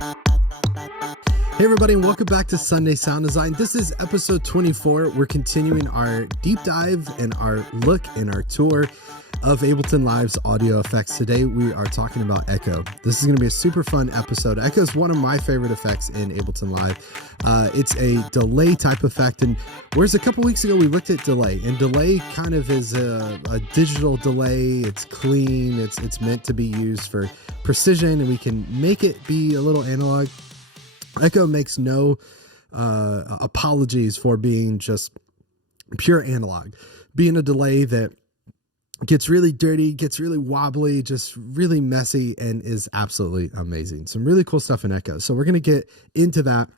Hey everybody, and welcome back to Sunday Sound Design. This is episode 24. We're continuing our deep dive and our look and our tour of Ableton Live's audio effects. Today we are talking about echo. This is going to be a super fun episode. Echo is one of my favorite effects in Ableton Live. It's a delay type effect, and whereas a couple weeks ago we looked at delay, and delay kind of is a digital delay. It's clean. It's meant to be used for precision, and we can make it be a little analog. Echo makes no apologies for being just pure analog, being a delay that gets really dirty, gets really wobbly, just really messy, and is absolutely amazing. Some really cool stuff in Echo. So we're going to get into that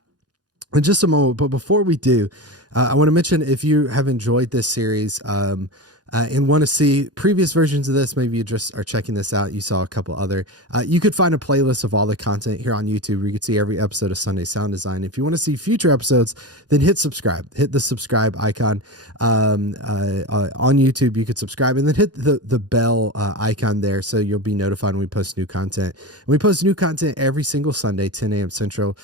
in just a moment. But before we do, I want to mention, if you have enjoyed this series, and want to see previous versions of this, maybe you just are checking this out, you saw a couple other, you could find a playlist of all the content here on YouTube where you could see every episode of Sunday Sound Design. If you want to see future episodes, then hit subscribe, hit the subscribe icon on YouTube. You could subscribe and then hit the bell icon there, so you'll be notified when we post new content. And we post new content every single Sunday, 10 a.m. Central,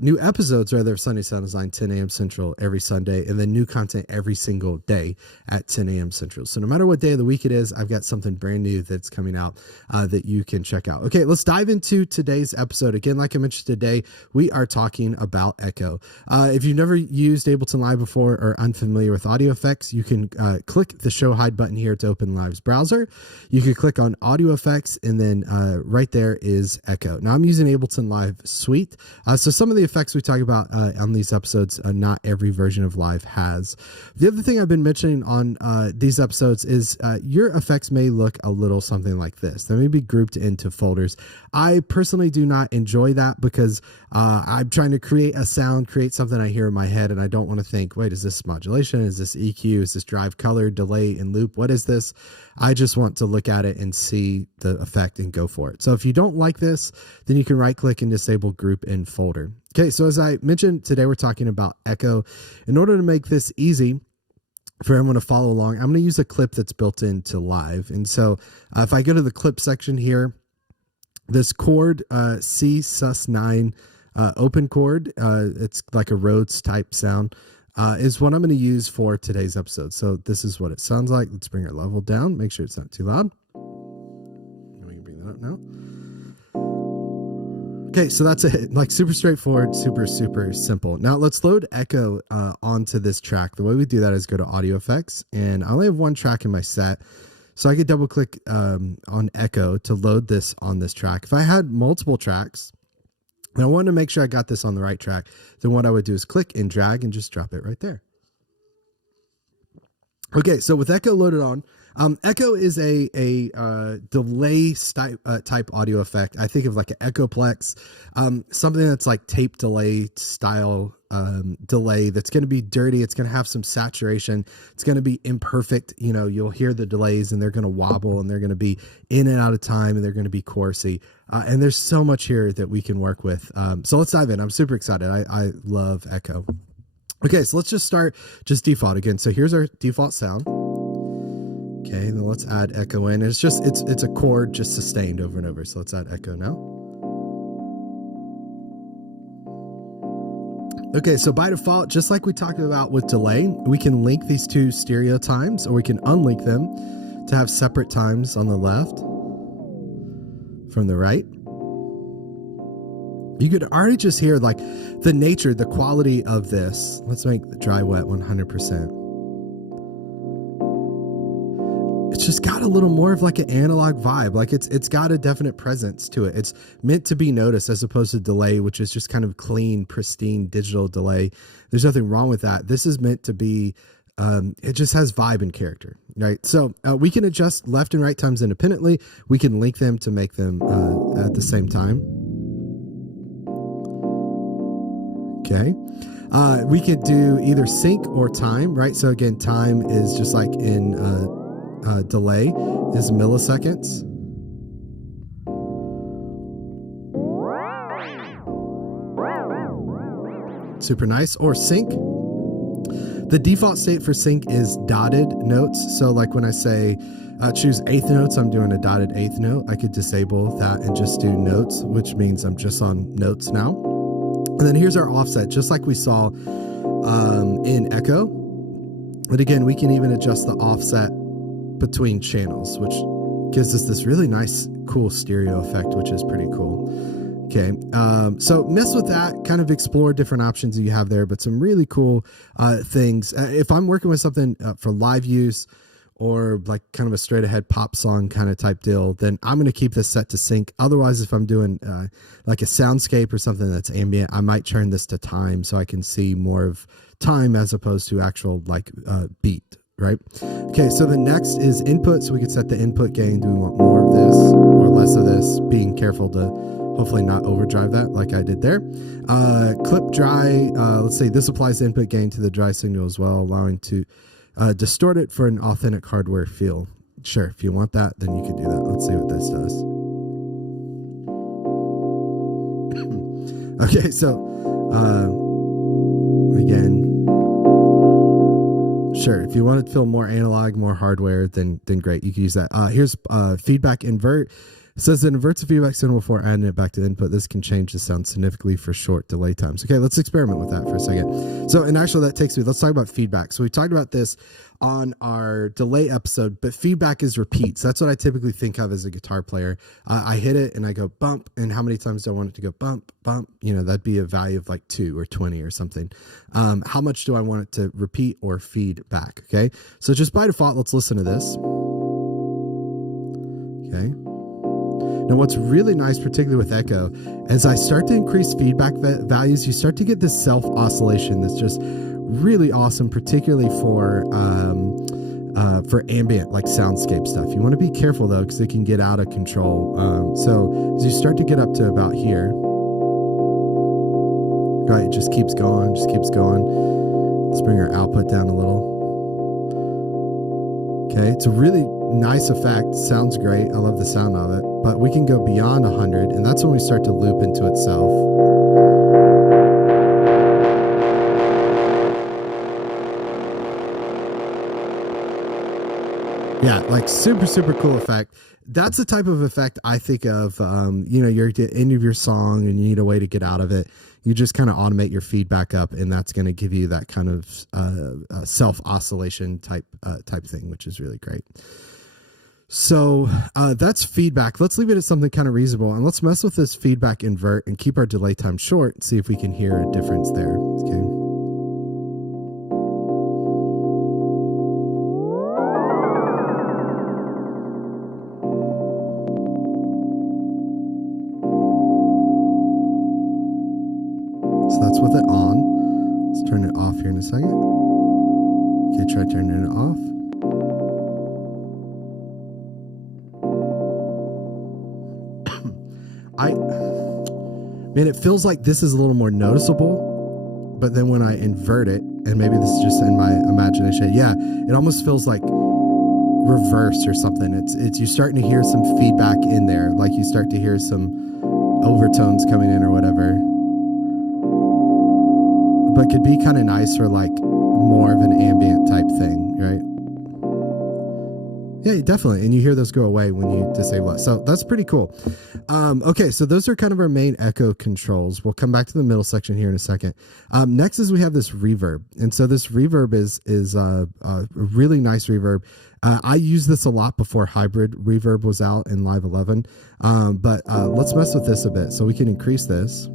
new episodes rather of Sunday Sound Design, 10 a.m. Central every Sunday, and then new content every single day at 10 a.m. Central. So no matter what day of the week it is, I've got something brand new that's coming out that you can check out. Okay, let's dive into today's episode. Again, like I mentioned today, we are talking about Echo. If you've never used Ableton Live before or unfamiliar with audio effects, you can click the show hide button here to open Live's browser. You can click on audio effects, and then right there is Echo. Now I'm using Ableton Live Suite. So some of the effects we talk about on these episodes, not every version of Live has. The other thing I've been mentioning on these episodes is your effects may look a little something like this. They may be grouped into folders. I personally do not enjoy that because I'm trying to create a sound, create something I hear in my head, and I don't want to think, wait, is this modulation? Is this EQ? Is this drive, color, delay, and loop? What is this? I just want to look at it and see the effect and go for it. So if you don't like this, then you can right click and disable group in folder. Okay, so as I mentioned, today we're talking about Echo. In order to make this easy for everyone to follow along, I'm going to use a clip that's built into Live. And so if I go to the clip section here, this chord, C sus9 open chord, it's like a Rhodes type sound, is what I'm going to use for today's episode. So this is what it sounds like. Let's bring our level down, make sure it's not too loud. We can bring that up now. Okay, so that's it. Like, super straightforward, super simple. Now let's load Echo onto this track. The way we do that is go to Audio Effects, and I only have one track in my set, so I could double click on Echo to load this on this track. If I had multiple tracks and I wanted to make sure I got this on the right track, then what I would do is click and drag and just drop it right there. Okay, so with Echo loaded on, Echo is a delay type audio effect. I think of like an Echoplex, something that's like tape delay style delay that's going to be dirty. It's going to have some saturation. It's going to be imperfect. You know, you'll hear the delays and they're going to wobble and they're going to be in and out of time and they're going to be chorusy. And there's so much here that we can work with. So let's dive in. I'm super excited. I love Echo. Okay, so let's just start default again. So here's our default sound. Okay, then let's add Echo in. It's a chord just sustained over and over. So let's add Echo now. Okay, so by default, just like we talked about with delay, we can link these two stereo times, or we can unlink them to have separate times on the left from the right. You could already just hear like the nature, the quality of this. Let's make the dry wet 100%. It's just got a little more of like an analog vibe. Like it's got a definite presence to it. It's meant to be noticed as opposed to delay, which is just kind of clean, pristine digital delay. There's nothing wrong with that. This is meant to be, it just has vibe and character, right? So we can adjust left and right times independently. We can link them to make them at the same time. Okay. We could do either sync or time, right? So again, time is just like in delay is milliseconds. Super nice. Or sync. The default state for sync is dotted notes. So like when I say choose eighth notes, I'm doing a dotted eighth note. I could disable that and just do notes, which means I'm just on notes now. And then here's our offset, just like we saw in Echo. But again, we can even adjust the offset between channels, which gives us this really nice, cool stereo effect, which is pretty cool. Okay, so mess with that, kind of explore different options that you have there, but some really cool things. If I'm working with something for live use or like kind of a straight ahead pop song kind of type deal, then I'm going to keep this set to sync. Otherwise, if I'm doing like a soundscape or something that's ambient, I might turn this to time so I can see more of time as opposed to actual like beat, right? Okay, so the next is input. So we could set the input gain. Do we want more of this or less of this? Being careful to hopefully not overdrive that like I did there. Clip dry, let's say this applies the input gain to the dry signal as well, allowing to distort it for an authentic hardware feel. Sure, if you want that, then you could do that. Let's see what this does. Okay, so again, sure, if you want it to feel more analog, more hardware, then great, you can use that. Here's feedback invert. It says it inverts the feedback signal before adding it back to the input. This can change the sound significantly for short delay times. Okay, let's experiment with that for a second. So, and actually that takes me, let's talk about feedback. So we talked about this on our delay episode, but feedback is repeats. That's what I typically think of as a guitar player. I hit it and I go bump, and how many times do I want it to go bump, bump? You know, that'd be a value of like 2 or 20 or something. How much do I want it to repeat or feed back? Okay, so just by default, let's listen to this. Okay. Now, what's really nice, particularly with Echo, as I start to increase feedback values, you start to get this self-oscillation that's just really awesome, particularly for ambient, like soundscape stuff. You want to be careful, though, because it can get out of control. So as you start to get up to about here, right, it just keeps going, just keeps going. Let's bring our output down a little. Okay, it's a really nice effect. Sounds great. I love the sound of it. But we can go beyond 100, and that's when we start to loop into itself. Yeah, like super, super cool effect. That's the type of effect I think of, you know, you're at the end of your song and you need a way to get out of it. You just kind of automate your feedback up, and that's going to give you that kind of self-oscillation type thing, which is really great. So that's feedback. Let's leave it at something kind of reasonable, and let's mess with this feedback invert and keep our delay time short and see if we can hear a difference there. Okay. So that's with it on. Let's turn it off here in a second. Okay, try turning it off. Man, it feels like this is a little more noticeable, but then when I invert it, and maybe this is just in my imagination, yeah, it almost feels like reverse or something. It's you're starting to hear some feedback in there, like you start to hear some overtones coming in or whatever. But could be kind of nice for like more of an ambient type thing, right? Yeah, definitely. And you hear those go away when you disable it. So that's pretty cool. Okay, so those are kind of our main Echo controls. We'll come back to the middle section here in a second. Next is we have this reverb. And so this reverb is a really nice reverb. I used this a lot before hybrid reverb was out in Live 11. But let's mess with this a bit. So we can increase this.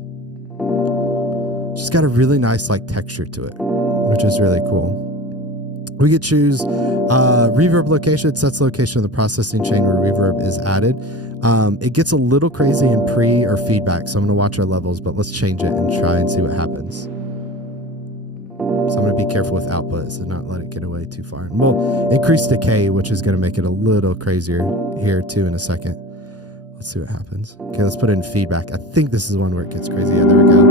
Just got a really nice like texture to it, which is really cool. We could choose reverb location. It sets the location of the processing chain where reverb is added. It gets a little crazy in pre or feedback, so I'm going to watch our levels, but let's change it and try and see what happens. So I'm going to be careful with outputs and not let it get away too far. And we'll increase decay, which is going to make it a little crazier here too in a second. Let's see what happens. Okay, let's put it in feedback. I think this is the one where it gets crazy. Yeah, there we go.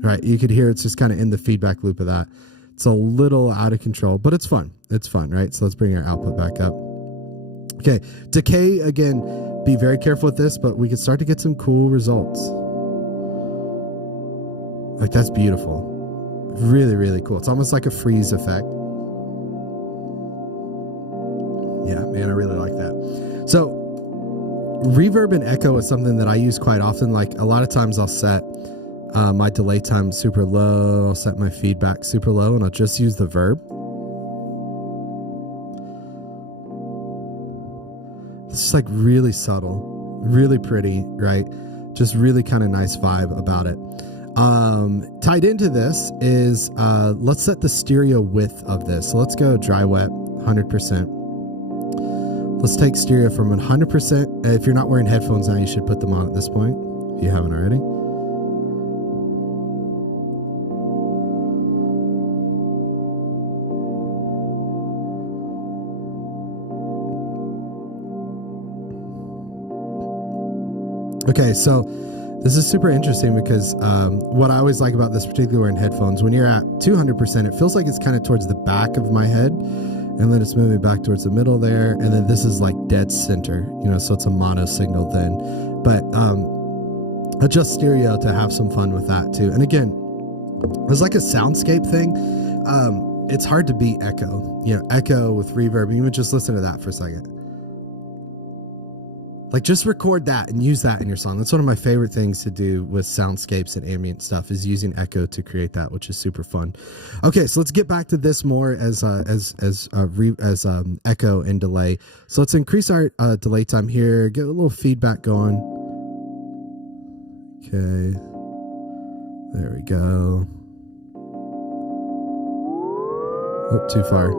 Right, you could hear it's just kind of in the feedback loop of that. It's a little out of control, but it's fun. It's fun, right? So let's bring our output back up. Okay, decay, again, Be very careful with this, but we can start to get some cool results. Like, that's beautiful. Really, really cool. It's almost like a freeze effect. Yeah, man, I really like that. So reverb and echo is something that I use quite often. Like, a lot of times I'll set my delay time super low. I'll set my feedback super low, and I'll just use the verb. It's just like really subtle, really pretty, right? Just really kind of nice vibe about it. Tied into this is, let's set the stereo width of this. So let's go dry wet, 100%. Let's take stereo from 100%. If you're not wearing headphones now, you should put them on at this point, if you haven't already. Okay, so this is super interesting because what I always like about this, particularly wearing headphones, when you're at 200%, it feels like it's kind of towards the back of my head, and then it's moving back towards the middle there, and then this is like dead center, so it's a mono signal then. But adjust stereo to have some fun with that too. And again, it's like a soundscape thing. It's hard to beat echo, echo with reverb. Even just listen to that for a second. Like, just record that and use that in your song. That's one of my favorite things to do with soundscapes and ambient stuff, is using echo to create that, which is super fun. Okay, so let's get back to this more as echo and delay. So let's increase our delay time here. Get a little feedback going. Okay, there we go. Oh, too far.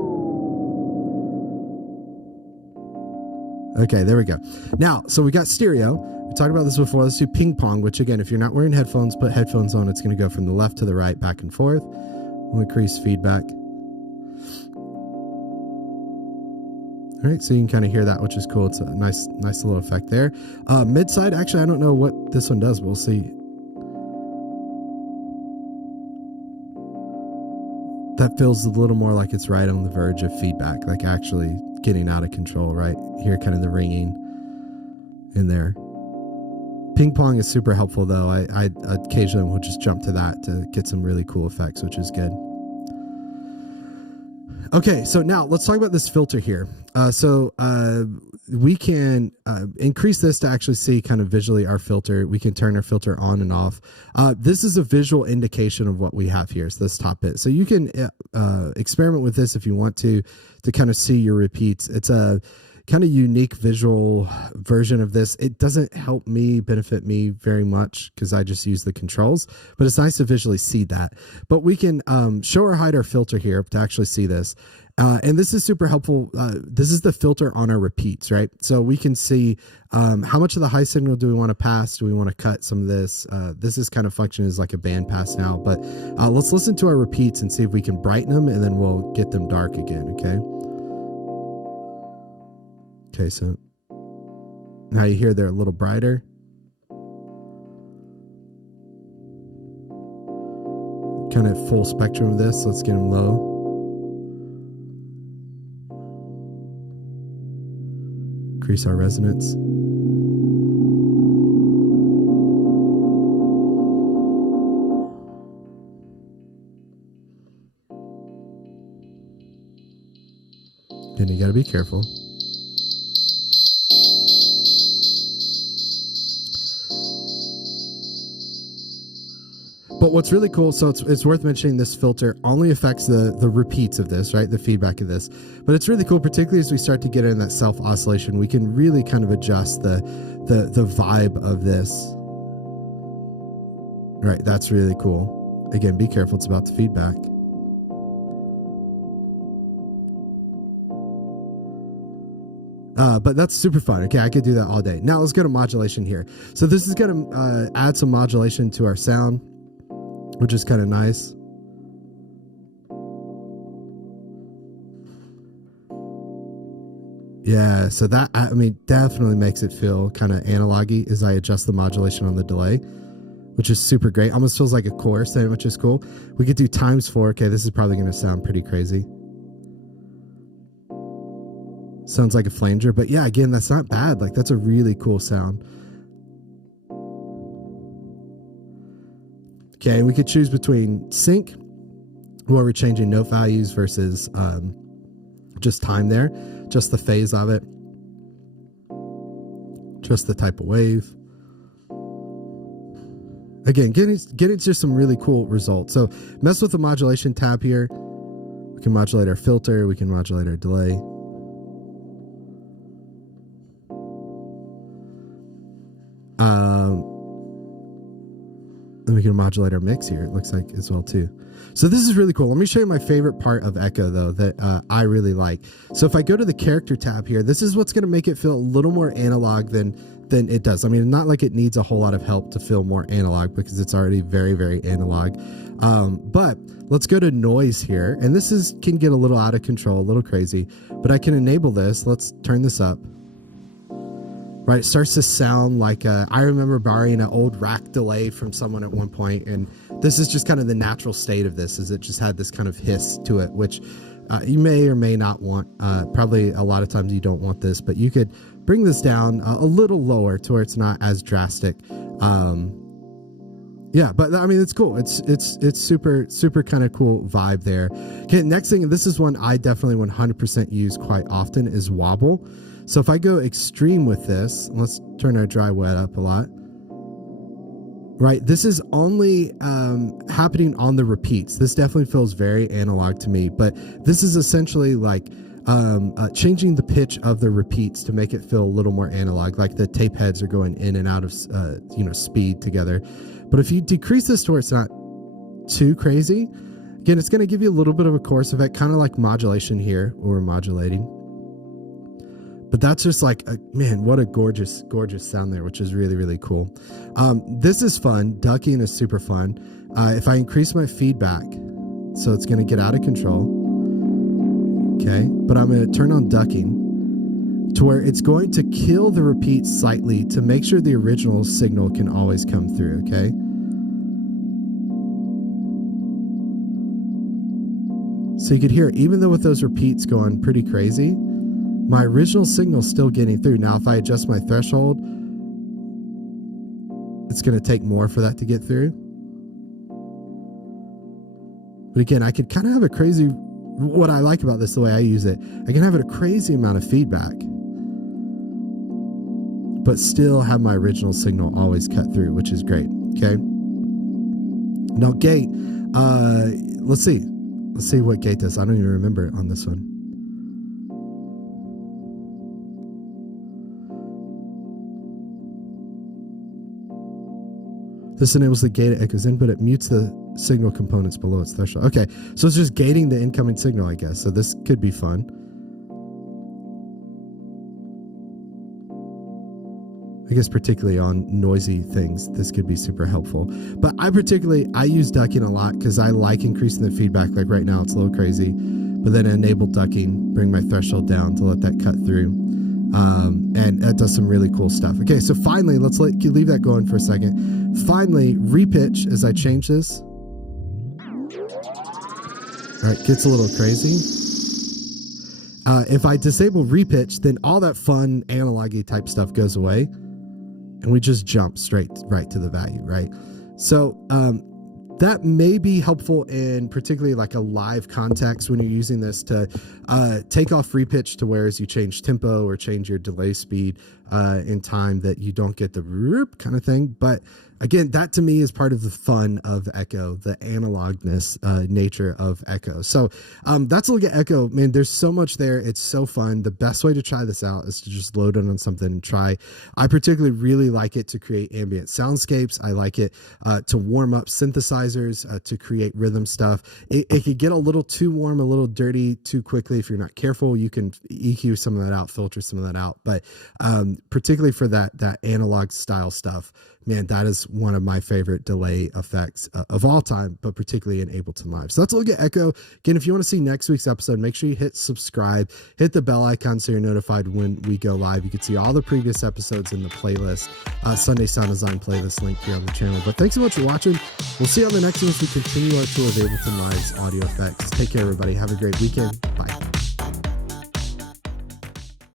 Okay, there we go. Now, so we got stereo. We talked about this before. Let's do ping pong, which again, if you're not wearing headphones, put headphones on. It's going to go from the left to the right, back and forth. We'll increase feedback. All right, so you can kind of hear that, which is cool. It's a nice little effect there. Mid side, actually, I don't know what this one does. We'll see. That feels a little more like it's right on the verge of feedback, like actually getting out of control, right? Hear kind of the ringing in there. Ping pong is super helpful though. I occasionally will just jump to that to get some really cool effects, which is good. Okay, so now let's talk about this filter here. We can increase this to actually see kind of visually our filter. We can turn our filter on and off. This is a visual indication of what we have here. So this top bit. So you can experiment with this if you want to kind of see your repeats. It's a kind of unique visual version of this. It doesn't benefit me very much because I just use the controls, but it's nice to visually see that. But we can show or hide our filter here to actually see this. And this is super helpful. This is the filter on our repeats, right? So we can see how much of the high signal do we want to pass? Do we want to cut some of this? This is kind of function as like a band pass now, but let's listen to our repeats and see if we can brighten them, and then we'll get them dark again, okay? Okay, so now you hear they're a little brighter. Kind of full spectrum of this. Let's get them low. Increase our resonance. Then you gotta be careful. But what's really cool, so it's worth mentioning, this filter only affects the repeats of this, right? The feedback of this. But it's really cool, particularly as we start to get in that self oscillation, we can really kind of adjust the vibe of this. Right, that's really cool. Again, be careful, it's about the feedback. But that's super fun. Okay, I could do that all day. Now let's go to modulation here. So this is going to add some modulation to our sound, which is kind of nice. Yeah, so that, I mean, definitely makes it feel kind of analog-y as I adjust the modulation on the delay, which is super great. Almost feels like a chorus then, which is cool. We could do ×4. Okay, this is probably going to sound pretty crazy. Sounds like a flanger, but yeah, again, that's not bad. Like that's a really cool sound. Okay, we could choose between sync, where we're changing note values versus just time there, just the phase of it, just the type of wave. Again, getting to some really cool results. So mess with the modulation tab here. We can modulate our filter. We can modulate our delay. And we can modulate our mix here, it looks like, as well too. So this is really cool. Let me show you my favorite part of Echo though, that I really like. So if I go to the character tab here, this is what's going to make it feel a little more analog than it does. I mean, not like it needs a whole lot of help to feel more analog, because it's already very, very analog. But let's go to noise here. And this can get a little out of control, a little crazy, but I can enable this. Let's turn this up. Right, it starts to sound like I remember borrowing an old rack delay from someone at one point, and this is just kind of the natural state of this, is it just had this kind of hiss to it, which you may or may not want. Probably a lot of times you don't want this, but you could bring this down a little lower to where it's not as drastic. Yeah, but I mean, it's cool. It's super kind of cool vibe there. Okay, next thing, this is one I definitely 100% use quite often, is wobble. So if I go extreme with this, let's turn our dry wet up a lot. Right, this is only happening on the repeats. This definitely feels very analog to me, but this is essentially like changing the pitch of the repeats to make it feel a little more analog, like the tape heads are going in and out of speed together. But if you decrease this to where it's not too crazy, again, it's going to give you a little bit of a chorus effect, kind of like modulation here, or we're modulating. But that's just like, man, what a gorgeous, gorgeous sound there, which is really, really cool. This is fun. Ducking is super fun. If I increase my feedback, so it's going to get out of control. Okay. But I'm going to turn on ducking to where it's going to kill the repeat slightly to make sure the original signal can always come through. Okay. So you could hear, even though with those repeats going pretty crazy, my original signal's still getting through. Now, if I adjust my threshold, it's going to take more for that to get through. But again, I could kind of have a crazy, what I like about this, the way I use it, I can have a crazy amount of feedback, but still have my original signal always cut through, which is great. Okay. Now gate, let's see what gate does. I don't even remember it on this one. This enables the gate it echoes in, but it mutes the signal components below its threshold. Okay, so it's just gating the incoming signal, I guess. So this could be fun. I guess particularly on noisy things, this could be super helpful. But I use ducking a lot because I like increasing the feedback. Like right now, it's a little crazy. But then enable ducking, bring my threshold down to let that cut through. And that does some really cool stuff. Okay, so finally, let's leave that going for a second. Finally, repitch as I change this. All right, gets a little crazy. If I disable repitch, then all that fun analog-y type stuff goes away, and we just jump right to the value, right? So that may be helpful in particularly like a live context when you're using this to take off repitch to where as you change tempo or change your delay speed in time that you don't get the whoop kind of thing. But again, that to me is part of the fun of Echo, the analogness nature of Echo. So that's a look at Echo. Man, there's so much there. It's so fun. The best way to try this out is to just load it on something and try. I particularly really like it to create ambient soundscapes. I like it to warm up synthesizers, to create rhythm stuff. It could get a little too warm, a little dirty too quickly. If you're not careful, you can EQ some of that out, filter some of that out. But particularly for that analog style stuff, man, that is one of my favorite delay effects of all time, but particularly in Ableton Live. So let's look at Echo. Again, if you want to see next week's episode, make sure you hit subscribe, hit the bell icon so you're notified when we go live. You can see all the previous episodes in the playlist, Sunday Sound Design playlist link here on the channel. But thanks so much for watching. We'll see you on the next one as we continue our tour of Ableton Live's audio effects. Take care, everybody. Have a great weekend. Bye.